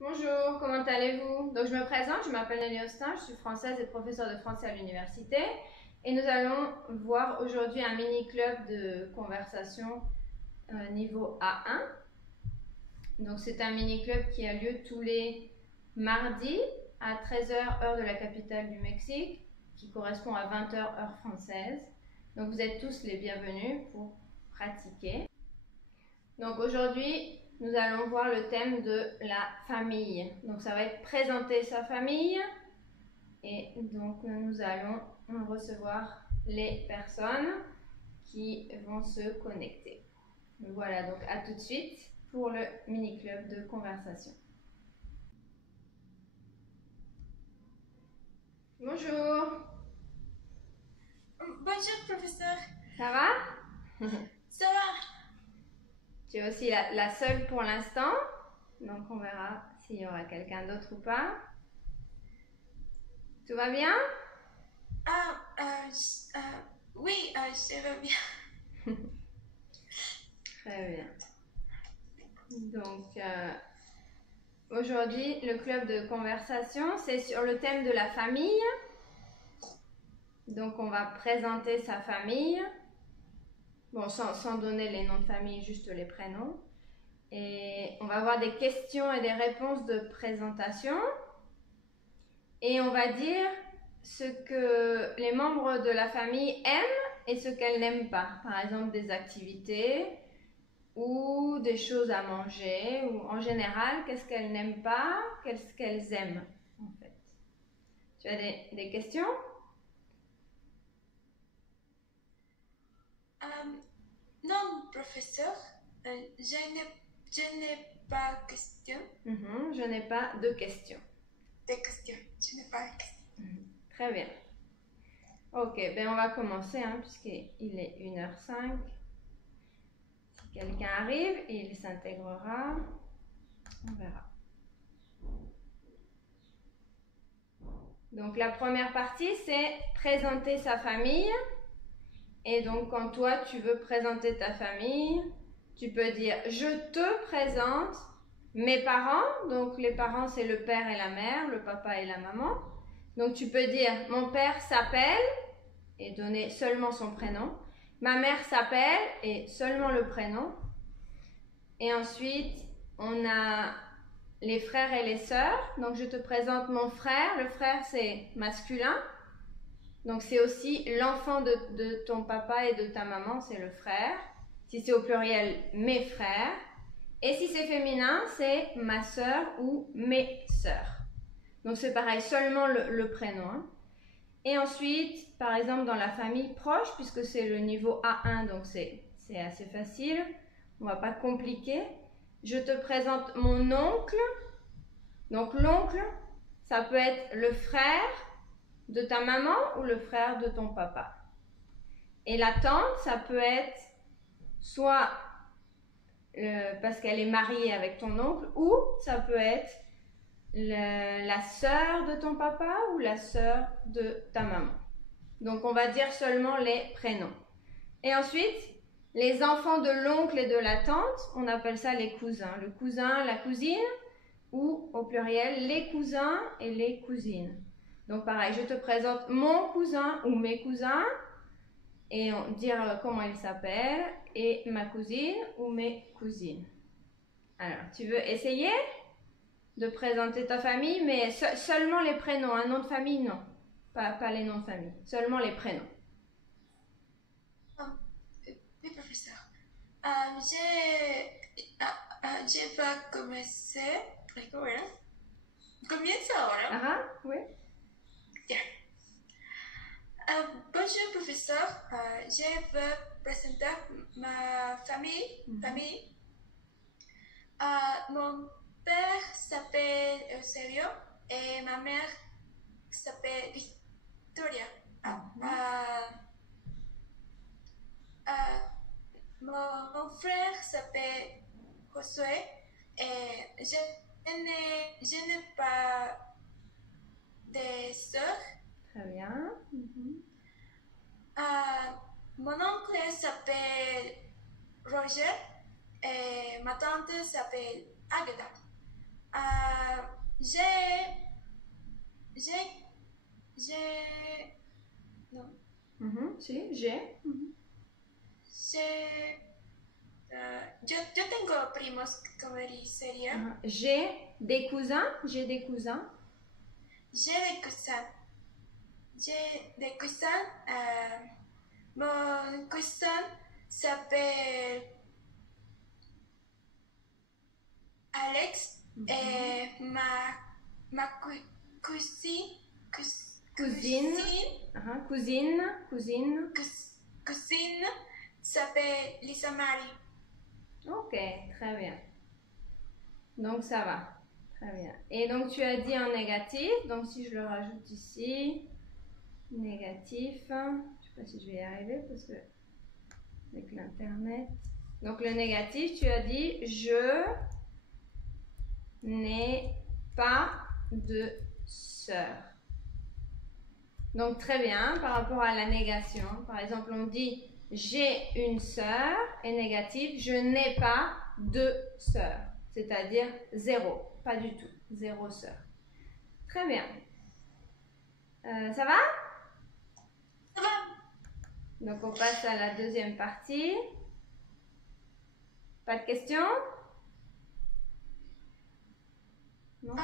Bonjour, comment allez-vous? Donc je me présente, je m'appelle Nelly Austin, je suis française et professeure de français à l'université et nous allons voir aujourd'hui un mini-club de conversation niveau A1. Donc c'est un mini-club qui a lieu tous les mardis à 13 h heure de la capitale du Mexique, qui correspond à 20 h heure française. Donc vous êtes tous les bienvenus pour pratiquer. Donc aujourd'hui, nous allons voir le thème de la famille. Donc ça va être présenter sa famille. Et donc nous allons recevoir les personnes qui vont se connecter. Voilà, donc à tout de suite pour le mini-club de conversation. Bonjour. Bonjour, professeur. Ça va? Ça va? Tu es aussi la seule pour l'instant. Donc on verra s'il y aura quelqu'un d'autre ou pas. Tout va bien? Oui, je vais bien. Très bien. Donc, aujourd'hui, le club de conversation, c'est sur le thème de la famille. Donc, on va présenter sa famille. Bon, sans donner les noms de famille, juste les prénoms. Et on va avoir des questions et des réponses de présentation. Et on va dire ce que les membres de la famille aiment et ce qu'elles n'aiment pas. Par exemple, des activités ou des choses à manger, ou en général, qu'est-ce qu'elles n'aiment pas, qu'est-ce qu'elles aiment, en fait. Tu as des questions? Non, professeur, je n'ai pas de questions. Je n'ai pas de questions. Des questions, je n'ai pas de questions. Très bien. Ok, ben on va commencer, puisqu'il est 1h05. Si quelqu'un arrive, il s'intégrera. On verra. Donc la première partie, c'est présenter sa famille. Et donc quand toi, tu veux présenter ta famille, tu peux dire « Je te présente mes parents ». Donc les parents, c'est le père et la mère, le papa et la maman. Donc tu peux dire « Mon père s'appelle » et donner seulement son prénom. « Ma mère s'appelle » et seulement le prénom. Et ensuite, on a les frères et les sœurs. Donc je te présente mon frère. Le frère, c'est masculin. Donc c'est aussi l'enfant de ton papa et de ta maman, c'est le frère. Si c'est au pluriel, mes frères. Et si c'est féminin, c'est ma sœur ou mes sœurs. Donc c'est pareil, seulement le prénom. Et ensuite, par exemple, dans la famille proche, puisque c'est le niveau A1, donc c'est assez facile, on ne va pas compliquer. Je te présente mon oncle. Donc l'oncle, ça peut être le frère de ta maman ou le frère de ton papa. Et la tante, ça peut être soit parce qu'elle est mariée avec ton oncle, ou ça peut être la sœur de ton papa ou la sœur de ta maman. Donc on va dire seulement les prénoms. Et ensuite, les enfants de l'oncle et de la tante, on appelle ça les cousins. Le cousin, la cousine, ou au pluriel, les cousins et les cousines. Donc pareil, je te présente mon cousin ou mes cousins et dire comment il s'appelle et ma cousine ou mes cousines. Alors, tu veux essayer de présenter ta famille, mais seulement les prénoms, un nom de famille, non. Pas les noms de famille, seulement les prénoms. Oui, professeur. Je vais commencer. Comienza ahora. Ah, oui. Bien. Bonjour, professeur. Je vais présenter ma famille. Mon père s'appelle Eusebio et ma mère s'appelle Victoria. Mon frère s'appelle Josué et je n'ai pas de sœurs. Très bien. Mon oncle s'appelle Roger et ma tante s'appelle Agatha. J'ai, non, Si, j'ai. yo tengo primos, ¿cómo sería? J'ai des cousins. J'ai des cousins. J'ai des cousins. J'ai des cousins. Mon cousin s'appelle Alex et ma cousine. Cousine. Cousine. Cousine s'appelle Lisa Marie. Ok, très bien. Donc ça va. Très bien. Et donc tu as dit en négatif. Donc si je le rajoute ici, négatif. Je ne sais pas si je vais y arriver parce que avec l'internet. Donc le négatif, tu as dit je n'ai pas de sœur. Donc très bien, par rapport à la négation. Par exemple, on dit j'ai une sœur et négatif, je n'ai pas de sœur. C'est-à-dire 0, pas du tout, 0 sœur. Très bien. Ça va? Ça va. Donc on passe à la deuxième partie. Pas de questions? Non,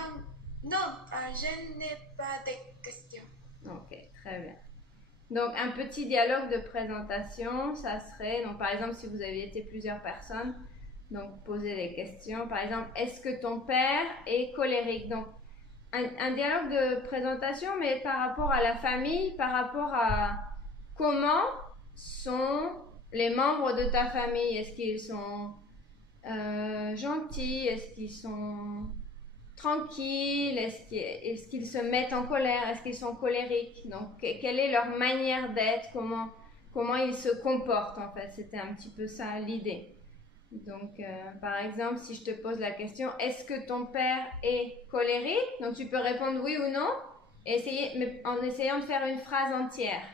je n'ai pas de questions. Ok, très bien. Donc, un petit dialogue de présentation, ça serait, donc par exemple, si vous aviez été plusieurs personnes, donc poser des questions. Par exemple, est-ce que ton père est colérique? Donc, un dialogue de présentation, mais par rapport à la famille, par rapport à comment sont les membres de ta famille. Est-ce qu'ils sont gentils? Est-ce qu'ils sont tranquilles? Est-ce qu'ils se mettent en colère? Est-ce qu'ils sont colériques? Donc, quelle est leur manière d'être? Comment ils se comportent, en fait? C'était un petit peu ça l'idée. Donc, par exemple, si je te pose la question, est-ce que ton père est colérique? Donc, tu peux répondre oui ou non, mais en essayant de faire une phrase entière.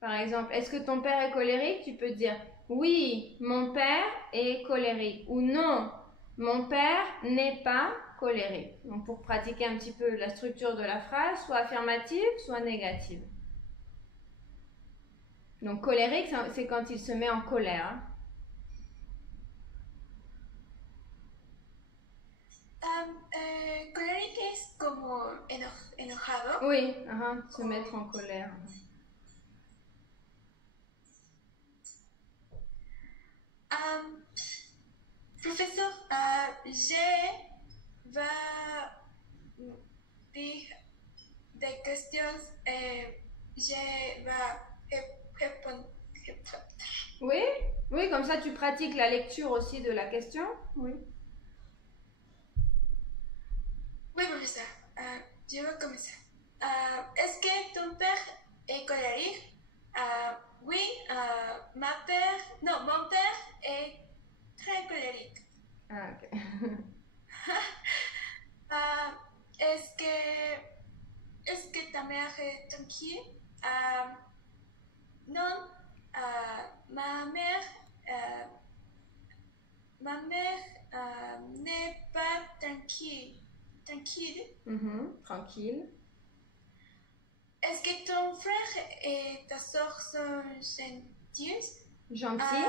Par exemple, est-ce que ton père est colérique? Tu peux dire oui, mon père est colérique ou non, mon père n'est pas colérique. Donc pour pratiquer un petit peu la structure de la phrase, soit affirmative, soit négative. Donc colérique, c'est quand il se met en colère. Colérique es como enojado. Oui, se mettre en colère. Professeur, je vais dire des questions et je vais répondre. Oui, oui, comme ça tu pratiques la lecture aussi de la question. Oui. Oui, professeur. Je vais commencer. Est-ce que ton père est colérique? Oui, mon père est très colérique. Ah, ok. Est-ce que ta mère est tranquille? Non, ma mère n'est pas tranquille. Tranquille. Est-ce que ton frère et ta soeur sont gentils? Gentil.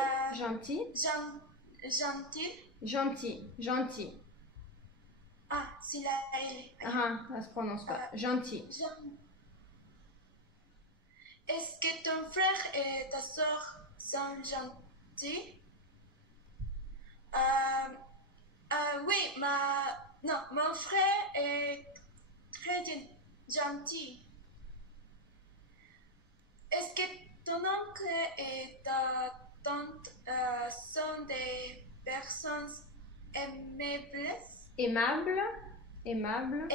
Gentil. Ah, c'est la L. Ça se prononce pas. Gentil. Est-ce que ton frère et ta soeur sont gentils? Oui, mon frère est très gentil. Est-ce que ton oncle et ta tante sont des personnes aimables? Aimable.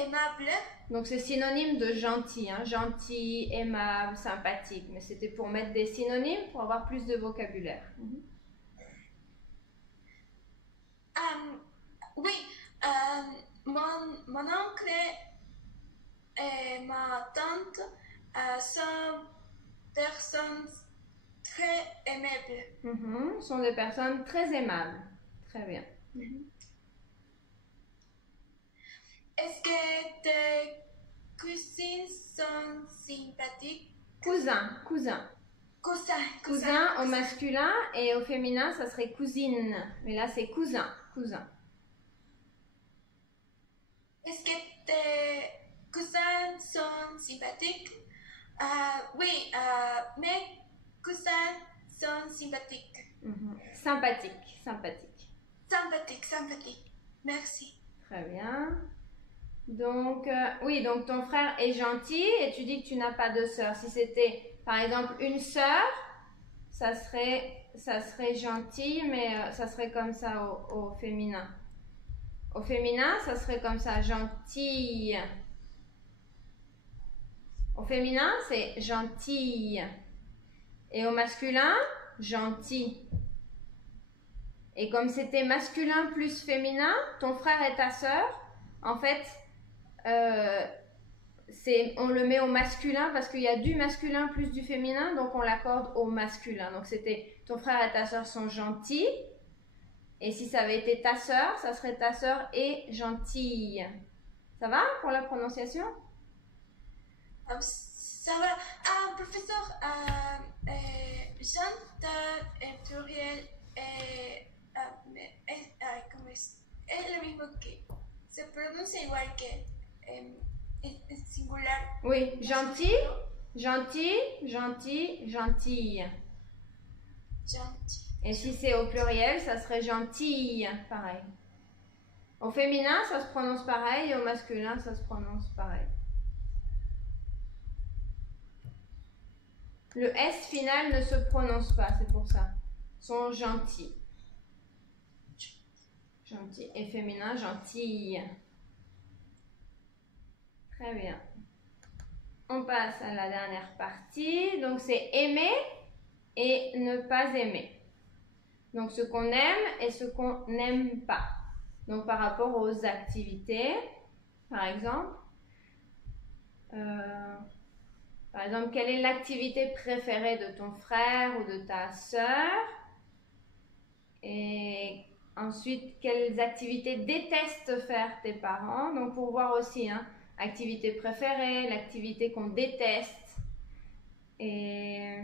Donc c'est synonyme de gentil, gentil, aimable, sympathique. Mais c'était pour mettre des synonymes pour avoir plus de vocabulaire. Oui, mon oncle et ma tante sont personnes très aimables. Sont des personnes très aimables. Très bien. Est-ce que tes cousines sont sympathiques? Cousin, cousin. Cousin au masculin et au féminin, ça serait cousine. Mais là, c'est cousin, cousin. Est-ce que tes cousins sont sympathiques? Oui, mes cousins sont sympathiques. Sympathique, sympathique. Sympathique. Merci. Très bien. Donc, oui, donc ton frère est gentil et tu dis que tu n'as pas de sœur. Si c'était, par exemple, une sœur, ça serait gentil, mais ça serait comme ça au féminin. Au féminin, ça serait comme ça, gentille. Au féminin, c'est gentille. Et au masculin, gentil. Et comme c'était masculin plus féminin, ton frère et ta sœur, en fait, on le met au masculin parce qu'il y a du masculin plus du féminin, donc on l'accorde au masculin. Donc c'était ton frère et ta sœur sont gentils. Et si ça avait été ta sœur, ça serait ta sœur est gentille. Ça va pour la prononciation? Ça va. Professeur, Jean en pluriel est le mismo que. Se pronuncia igual que singular. Oui, gentil, gentil, gentil, gentille. Gentil. Et si c'est au pluriel, ça serait gentille, pareil. Au féminin, ça se prononce pareil, et au masculin, ça se prononce pareil. Le S final ne se prononce pas, c'est pour ça. Ils sont gentils. Gentil. Et féminin, gentille. Très bien. On passe à la dernière partie. Donc, c'est aimer et ne pas aimer. Donc, ce qu'on aime et ce qu'on n'aime pas. Donc, par rapport aux activités, par exemple. Quelle est l'activité préférée de ton frère ou de ta sœur? Et ensuite, quelles activités détestent faire tes parents? Donc, pour voir aussi, activité préférée, l'activité qu'on déteste. Et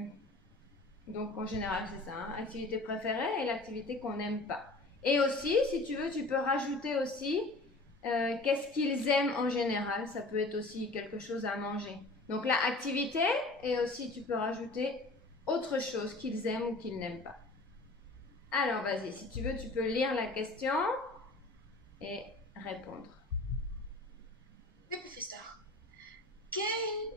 donc, en général, c'est ça, activité préférée et l'activité qu'on n'aime pas. Et aussi, si tu veux, tu peux rajouter aussi qu'est-ce qu'ils aiment en général. Ça peut être aussi quelque chose à manger. Donc, la activité et aussi, tu peux rajouter autre chose qu'ils aiment ou qu'ils n'aiment pas. Alors, vas-y, si tu veux, tu peux lire la question et répondre. Oui, professeur. Quelle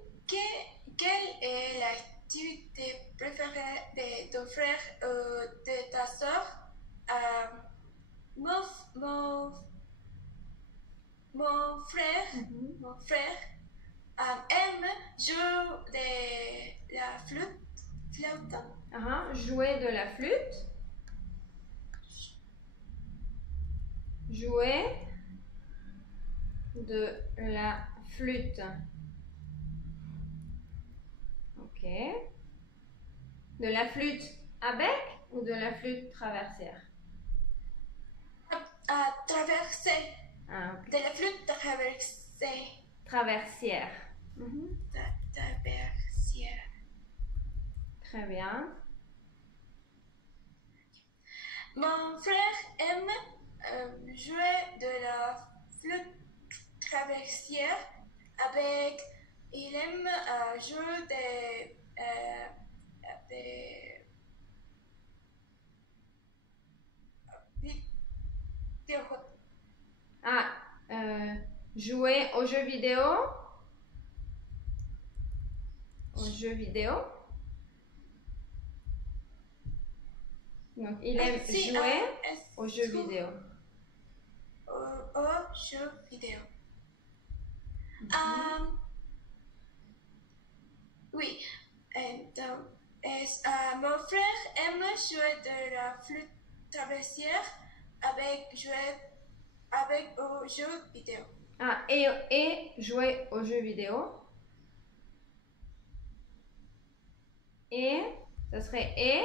est l'activité préférée de ton frère ou de ta soeur? Mon frère aime jouer de la flûte. Jouer de la flûte. Jouer de la flûte. Ok. De la flûte à bec ou de la flûte traversière? Traverser. Okay. De la flûte traversière. Traversière. Traversière. Très bien. Mon frère aime jouer de la flûte traversière avec. Il aime jouer des jouer aux jeux vidéo. Aux jeux vidéo. Donc, il aime jouer aux jeux vidéo. Aux jeux vidéo. Oui. Donc, mon frère aime jouer de la flûte traversière avec aux jeux vidéo. Et jouer aux jeux vidéo. Et, ça serait et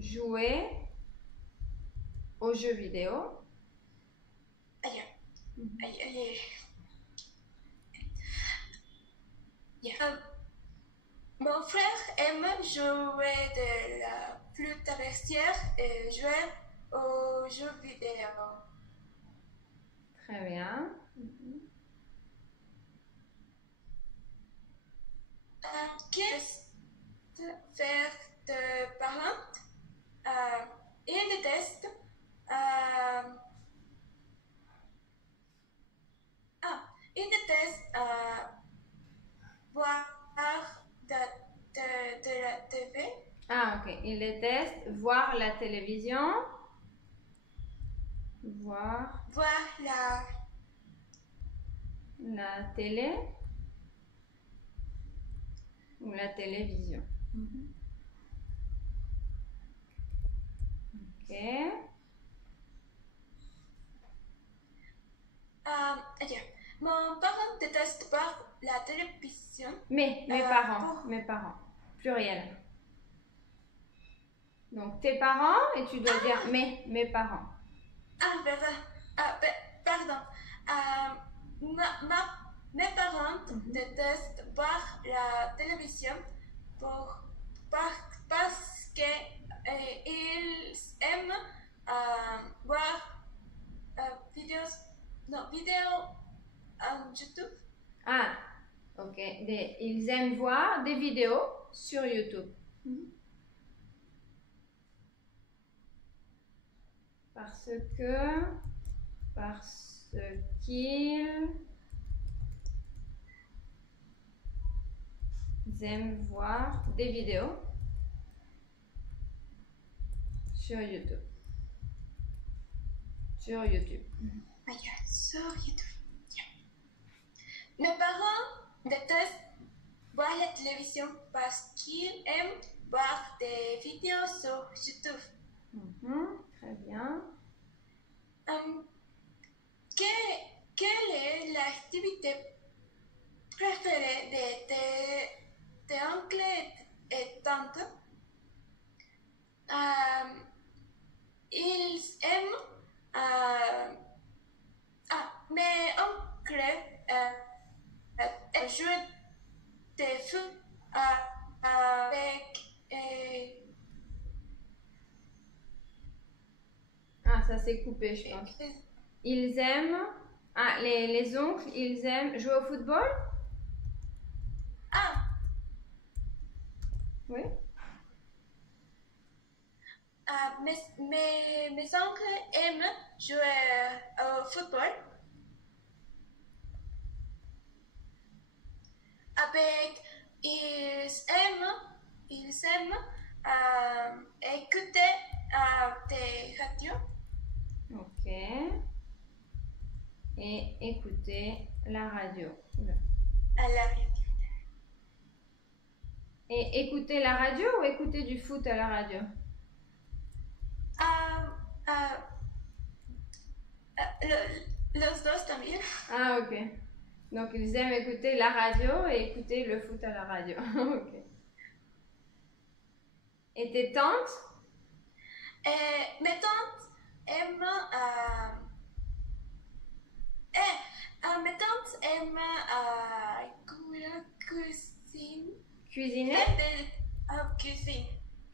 jouer aux jeux vidéo. Aïe, aïe, aïe. Mon frère aime jouer de la flûte traversière et jouer aux jeux vidéo. Très bien. Qu'est-ce que faire de parents? Il déteste voir de la TV. Ah, ok. Il déteste voir la télévision. Voir la télé ou la télévision. Ok. Mon parent déteste voir la télévision. Mes parents, pluriel. Donc tes parents et tu dois dire mes parents. Pardon. Mes parents détestent voir la télévision parce qu'ils aiment voir vidéos YouTube. Ah, ok. Ils aiment voir des vidéos sur YouTube. Parce qu'ils aiment voir des vidéos sur YouTube. Sur YouTube. Sur YouTube. Mes parents détestent voir la télévision parce qu'ils aiment voir des vidéos sur YouTube. Très bien. Quelle est l'activité préférée de tes oncles et tantes? Ils aiment mes oncles jouent des foot avec Ah, ça s'est coupé, je pense. Ils aiment... Ah, les oncles, ils aiment jouer au football? Oui. Mes oncles aiment jouer au football avec ils aiment écouter des radios. Ok. Et écouter la radio. À la radio. Et écouter la radio ou écouter du foot à la radio? Los dos también. Ah, ok. Donc, ils aiment écouter la radio et écouter le foot à la radio. Ok. Et tes tantes? Mes tantes aiment... mes tantes aiment cuisine. Cuisiner?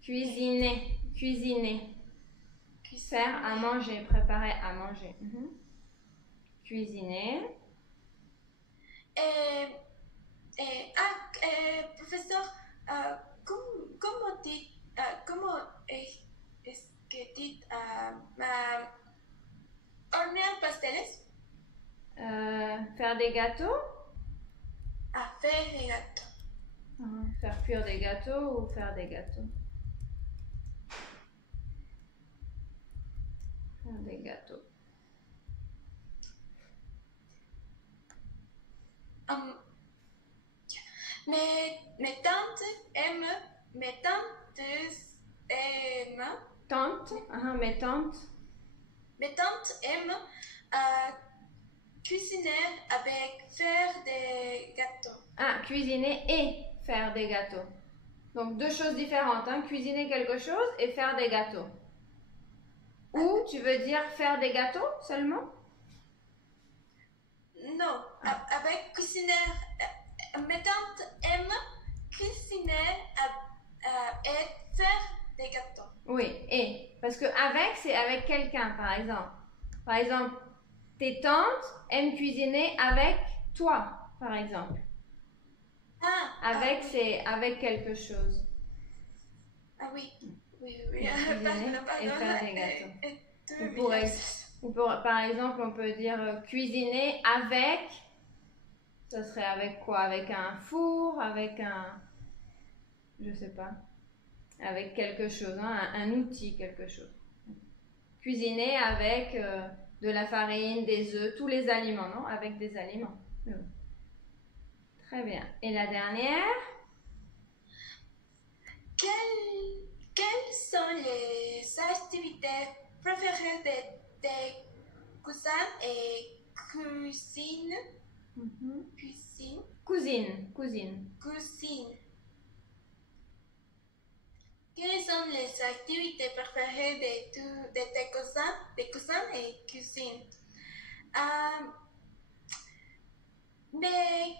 Cuisine. Cuisiner. Faire à manger, préparer à manger. Cuisiner. Professeur, comment est-ce que dit hornear pasteles? Faire des gâteaux? Faire des gâteaux. Faire cuire des gâteaux ou faire des gâteaux? Faire des gâteaux. Mes tantes aiment. Mes tantes aiment. Tante? Mes tantes. Mes tantes aiment cuisiner avec faire des gâteaux. Ah, cuisiner et faire des gâteaux. Donc deux choses différentes, hein? Cuisiner quelque chose et faire des gâteaux. Ou tu veux dire faire des gâteaux seulement? Non, avec cuisiner. Mes tantes aiment cuisiner et faire des gâteaux. Oui, et parce que avec, c'est avec quelqu'un, par exemple. Par exemple, tes tantes aiment cuisiner avec toi, par exemple. Avec, c'est avec quelque chose. Ah oui, oui, oui. Cuisiner et faire des gâteaux. Par exemple, on peut dire cuisiner avec. Ça serait avec quoi? Avec un four, avec un... Je sais pas. Avec quelque chose, hein, un outil, quelque chose. Cuisiner avec de la farine, des œufs, tous les aliments, non? Avec des aliments. Oui. Très bien. Et la dernière? Quelles sont les activités préférées des cousins et cousines? Cousine. Quelles sont les activités préférées de tes cousins et cousines? Mes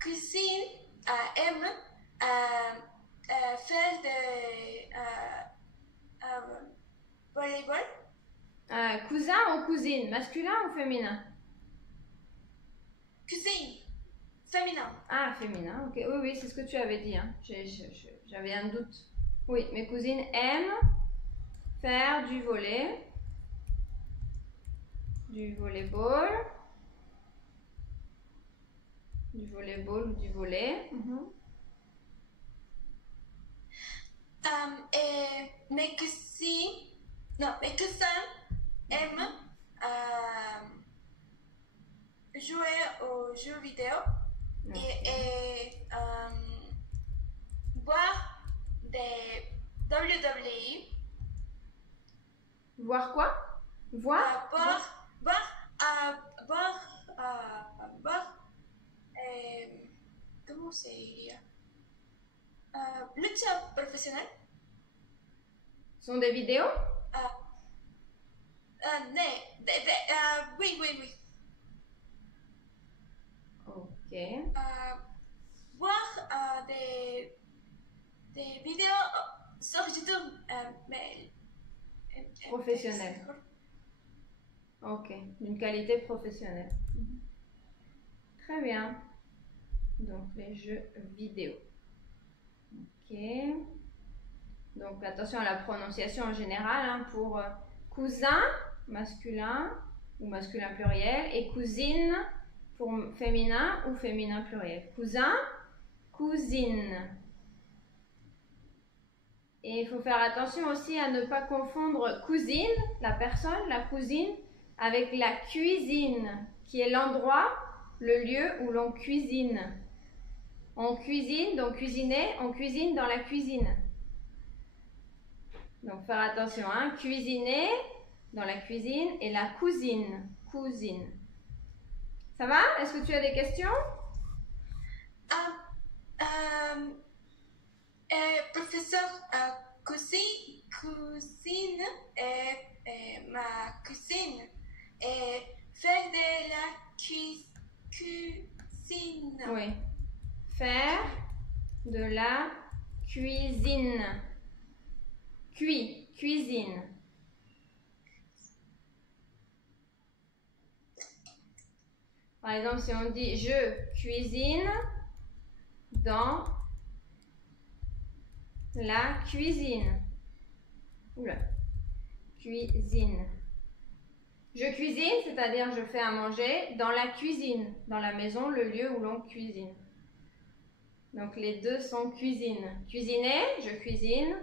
cousines aiment faire de volleyball. Cousin ou cousine, masculin ou féminin? Cousine, féminin. Ah, féminin, ok. Oui, oui, c'est ce que tu avais dit. Hein. J'avais un doute. Oui, mes cousines aiment faire du volley, du volleyball ou du volley. Et mes cousins aiment jouer aux jeux vidéo et voir des WWE. Voir quoi? Voir comment c'est lutte professionnelle. Ce sont des vidéos? Oui. Ok. Voir des vidéos sur YouTube, mais professionnelle. Ok, d'une qualité professionnelle. Très bien. Donc les jeux vidéo. Ok. Donc attention à la prononciation en général hein, pour cousin masculin ou masculin pluriel et cousine pour féminin ou féminin pluriel. Cousin, cousine. Et il faut faire attention aussi à ne pas confondre cousine, la personne, la cousine, avec la cuisine, qui est l'endroit, le lieu où l'on cuisine. On cuisine, donc cuisiner, on cuisine dans la cuisine. Donc faire attention, hein, cuisiner dans la cuisine et la cousine, cousine. Ça va? Est-ce que tu as des questions? Professeur, cousine et ma cousine et faire de la cuisine. Oui. Faire de la cuisine. Cuisine. Par exemple, si on dit je cuisine dans la cuisine. Oula. Cuisine. Je cuisine, c'est-à-dire je fais à manger dans la cuisine, dans la maison, le lieu où l'on cuisine. Donc les deux sont cuisine. Cuisiner, je cuisine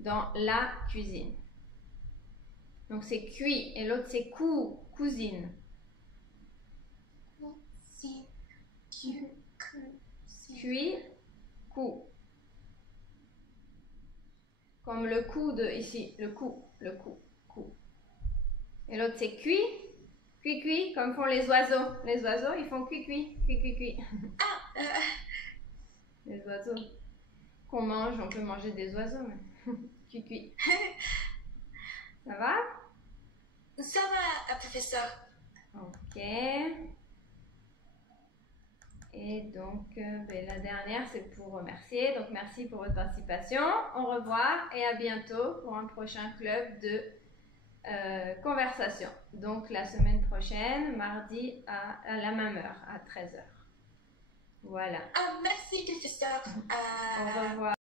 dans la cuisine. Donc c'est cuit et l'autre c'est cousine. Cuit, cou. Comme le coude ici, le cou. Et l'autre c'est cuit, comme font les oiseaux. Les oiseaux, ils font cuit. Les oiseaux qu'on mange, on peut manger des oiseaux, mais cuit. Ça va? Ça va, professeur. Ok. Et donc, la dernière, c'est pour remercier. Donc, merci pour votre participation. Au revoir et à bientôt pour un prochain club de conversation. Donc, la semaine prochaine, mardi à la même heure, à 13h. Voilà. Merci, professeur. Au revoir.